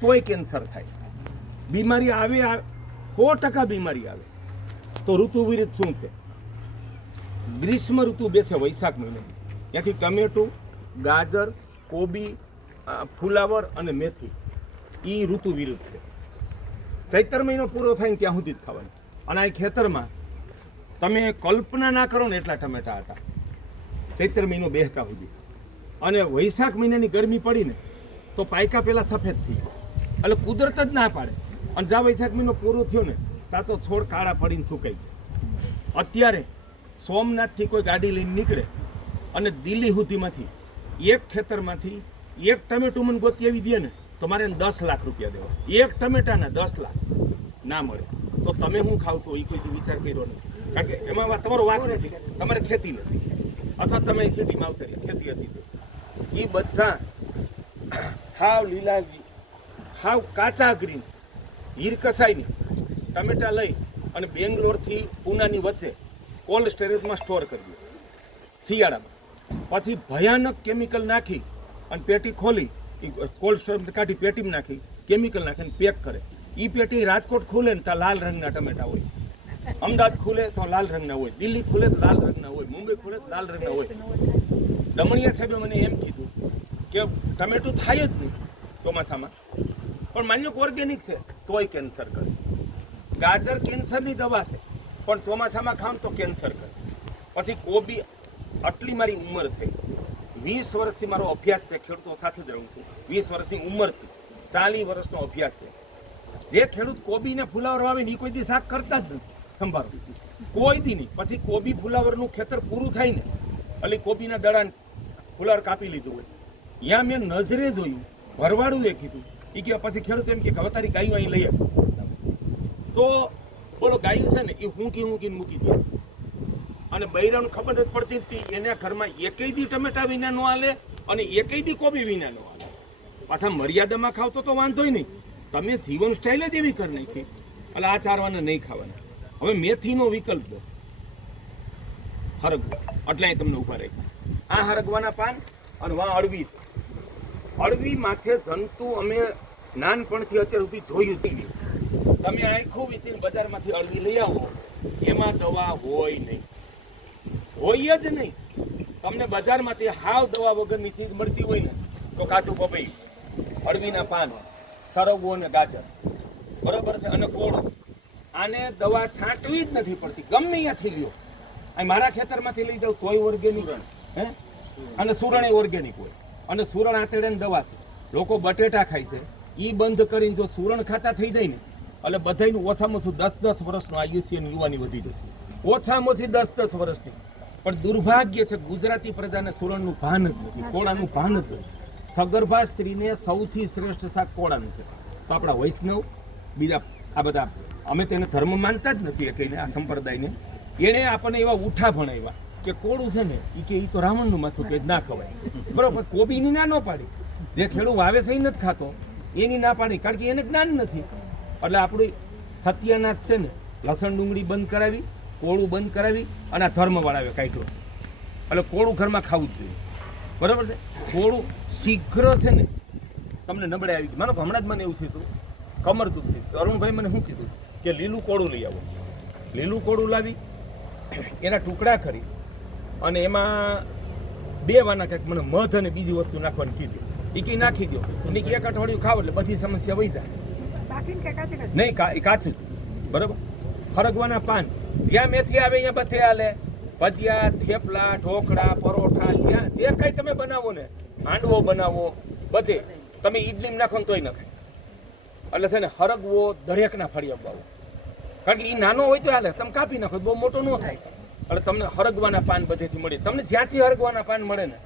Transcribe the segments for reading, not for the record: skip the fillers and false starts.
તોય કેન્સર થાય. બીમારી આવે 100% બીમારી આવે. તો ઋતુ વિરુદ્ધ શું છે? ગ્રીષ્મ ઋતુ બેસે વૈશાખ મહિને, ત્યાંથી ટમેટું, ગાજર, કોબી, ફુલાવર અને મેથી એ ઋતુ વિરુદ્ધ છે. ચૈત્ર મહિનો પૂરો થાય ને ત્યાં સુધી જ ખાવાનું. અને આ ખેતરમાં તમે કલ્પના ના કરો ને એટલા ટમેટા હતા ચૈત્ર મહિનો બેસતા સુધી. અને વૈશાખ મહિનાની ગરમી પડી ને તો પાયકા પહેલાં સફેદ થઈ ગયો. એટલે કુદરત જ ના પાડે. અને જ્યાં વૈશાખ મહિનો પૂરો થયો ને ત્યાં તો છોડ કાળા પડીને સુકાઈ ગયા. અત્યારે સોમનાથથી કોઈ ગાડી લઈને નીકળે અને દિલ્હી સુધીમાંથી એક ખેતરમાંથી એક ટમેટું મને ગોતી આવી દે ને તો મારે 10 લાખ રૂપિયા દેવા. એક ટમેટાના 10 લાખ ના મળે તો તમે શું ખાવશો એ કોઈ વિચાર કર્યો નથી. કારણ કે એમાં તમારો વાંક નથી, તમારે ખેતી નથી, અથવા તમે સિટીમાં આવતા ખેતી હતી તો એ બધા હાવ લીલા, હાવ કાચા ગ્રીન હીરકસાઈની ટમેટા લઈ અને બેંગ્લોરથી પૂનાની વચ્ચે કોલ્ડ સ્ટોરેજમાં સ્ટોર કરી શિયાળામાં. પછી ભયાનક કેમિકલ નાખી અને પેટી ખોલી કોલ્ડ સ્ટોરેજ કાઢી પેટીમાં નાખી કેમિકલ નાખીને પેક કરે. એ પેટી રાજકોટ ખુલે ને ત્યાં લાલ રંગના ટમેટા હોય, અમદાવાદ ખુલે તો લાલ રંગના હોય, દિલ્હી ખુલે તો લાલ રંગના હોય, મુંબઈ ખુલે તો લાલ રંગના હોય. દમણિયા સાહેબે મને એમ કીધું કે ટમેટું થાય જ નહીં ચોમાસામાં, પણ માન્યો કે ઓર્ગેનિક છે તોય કેન્સર કરે. ગાજર કેન્સરની દવા છે પણ ચોમાસામાં ખાવ તો કેન્સર કરે. પછી કોબી, આટલી મારી ઉંમર થઈ, 20 વર્ષથી મારો અભ્યાસ છે, ખેડૂતો સાથે જ રહું છું, 20 વર્ષની ઉંમરથી 40 વર્ષનો અભ્યાસ છે. જે ખેડૂત કોબીને ફુલાવર વાવે ને એ કોઈ દી શાક કરતા જ નથી, સંભાળો કોઈ દી નહીં. પછી કોબી ફુલાવરનું ખેતર પૂરું થાય ને એટલે કોબીના દડાને ફુલાવર કાપી લીધું હોય, ત્યાં મેં નજરે જોયું, ભરવાડું એ કીધું. એ કે પછી ખેડૂત એમ કે હવે તારી ગાયું અહીં લઈ આવે તો બોલો ગાયું છે ને એ હુંકીને મૂકી દે. અને બૈરાનું ખબર જ પડતી હતી એના ઘરમાં એકેય દી ટમેટા વિના ન હાલે અને એકેય દી કોબી વિના ન હાલે. પાછા મર્યાદામાં ખાવ તો વાંધોય નહીં. તમે જીવન સ્ટાઇલ જ એવી કરી નાખી એટલે આ ચારવાના નહીં ખાવાના. હવે મેથીનો વિકલ્પ દો, હરગવા, એટલે તમને ઉભા રાખ્યા. આ હરગવાના પાન અને વાં અળવી. અળવી માથે જંતુ અમે નાનપણથી અત્યાર સુધી જોયું નથી. તમે આખું વીસીને બજારમાંથી અળવી લઈ આવો, એમાં દવા હોય નહીં, હોય જ નહીં. તમને બજારમાંથી હાવ દવા વગરની ચીજ મળતી હોય ને તો કાચું પપૈયું, અળવીના પાન, સરગવો અને ગાજર, બરોબર છે, અને કોળું. આને દવા છાંટવી જ નથી પડતી, ગમે અહીંયાથી લ્યો. અહીં મારા ખેતરમાંથી લઈ જાવ તોય ઓર્ગેનિક, હે, અને સુરણ એ ઓર્ગેનિક હોય. અને સુરણ આતેડાની દવા છે. લોકો બટેટા ખાય છે, એ બંધ કરીને જો સુરણ ખાતા થઈ જાય ને એટલે બધાનું ઓછામાં ઓછું 10-10 વર્ષનું આયુષ્યની યુવાની વધી જાય, ઓછામાં ઓછી 10-10 વર્ષની. પણ દુર્ભાગ્ય છે ગુજરાતી પ્રજાને સુરણનું ભાન જ નથી, કોળાનું ભાન જ નથી. સગર્ભા સ્ત્રીને સૌથી શ્રેષ્ઠ શાક કોળાનું છે. તો આપણા વૈષ્ણવ બીજા આ બધા અમે તેને ધર્મ માનતા જ નથી એ કહીને, આ સંપ્રદાયને એણે આપણને એવા ઉઠા ભણાવ્યા કે કોળું છે ને એ કે એ તો રાવણનું માથું કે ના ખવાય, બરોબર. કોબીની ના ન પાડી, જે ખેડૂત વાવે છે એ નથી ખાતો એની ના પાડી, કારણ કે એને જ્ઞાન નથી. એટલે આપણી સત્યાનાશ છે ને, લસણ ડુંગળી બંધ કરાવી, કોળું બંધ કરાવી અને આ ધર્મવાળાએ કાઢ્યો. એટલે કોળું ઘરમાં ખાવું જ જોઈએ, બરાબર છે. કોળું શીઘ્ર છે ને તમને નબળે આવી ગઈ. માનો કે હમણાં જ મને એવું થયું હતું, કમર દુખતી. અરુણભાઈ મને શું કીધું કે લીલું કોળું લઈ આવો. લીલું કોળું લાવી એના ટુકડા કરી અને એમાં 2 વાના કંઈક મને મધ અને બીજી વસ્તુ નાખવાની કીધી. એ કંઈ નાખી દો અને એક અઠવાડિયું ખાવ એટલે બધી સમસ્યા વહી જાય. નહીં, કાચું, બરાબર. હરગવાના પાન, જ્યાં મેથી આવે અહીંયા બધે હાલે. ભજીયા, થેપલા, ઢોકળા, પરોઠા, જ્યાં જે કંઈ તમે બનાવો ને, હાંડવો બનાવો, બધે તમે ઈડલીમાં નાખો ને તોય નખાય. એટલે છે ને હરગવો દરેકના ફળિયા બાવો, કારણ કે એ નાનો હોય તો હાલે, તમે કાપી નાખો બહુ મોટો ન થાય. એટલે તમને હરગવાના પાન બધેથી મળે. તમને જ્યાંથી હરગવાના પાન મળે ને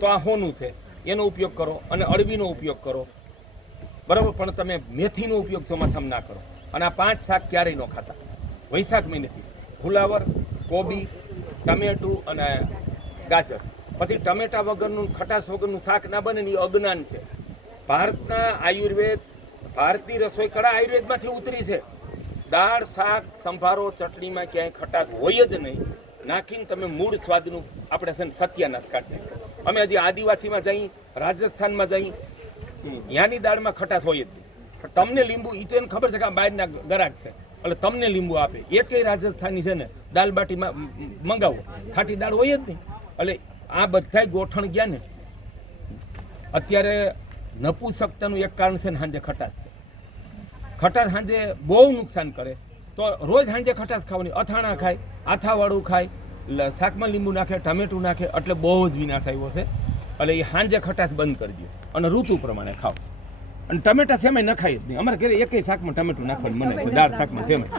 તો આ હોનું છે એનો ઉપયોગ કરો અને અળવીનો ઉપયોગ કરો, બરાબર. પણ તમે મેથીનો ઉપયોગ ચોમાસામાં ના કરો. અને આ 5 શાક ક્યારેય ન ખાતા વૈશાખ મહિનેથી. ફુલાવર, કોબી, ટમેટું અને ગાજર. પછી ટમેટા વગરનું, ખટાશ વગરનું શાક ના બને ને એ અજ્ઞાન છે. ભારતના આયુર્વેદ, ભારતીય રસોઈ કળા આયુર્વેદમાંથી ઉતરી છે. દાળ, શાક, સંભારો, ચટણીમાં ક્યાંય ખટાશ હોય જ નહીં. નાખીને તમે મૂળ સ્વાદનું આપણે છે ને સત્યાનાશ કાઢી નાખીએ. અમે હજી આદિવાસીમાં જઈ, રાજસ્થાનમાં જઈ, ત્યાંની દાળમાં ખટાશ હોય જ નહીં. તમને લીંબુ ઈ તો એને ખબર છે કે આ બહારના ગરાક છે એટલે તમને લીંબુ આપે. એકેય રાજસ્થાની છે ને દાલ બાટીમાં મંગાવો ખાટી દાળ હોય જ નહીં. એટલે આ બધાય ગોઠણ ગયા ને. અત્યારે નપુસકતાનું એક કારણ છે ને સાંજે ખટાશ છે. ખટાશ સાંજે બહુ નુકસાન કરે. તો રોજ સાંજે ખટાશ ખાવાની, અથાણા ખાય, આથાવાળું ખાય, શાકમાં લીંબુ નાખે, ટમેટું નાખે, એટલે બહુ જ વિનાશ આવ્યો છે. એટલે એ સાંજે ખટાશ બંધ કરી દો અને ઋતુ પ્રમાણે ખાઓ. અને ટમેટા સેમાય નખાય જ નહીં. અમારા ઘરે એકેય શાકમાં ટમેટું નાખવાનું મને દાળ શાકમાં સેમાય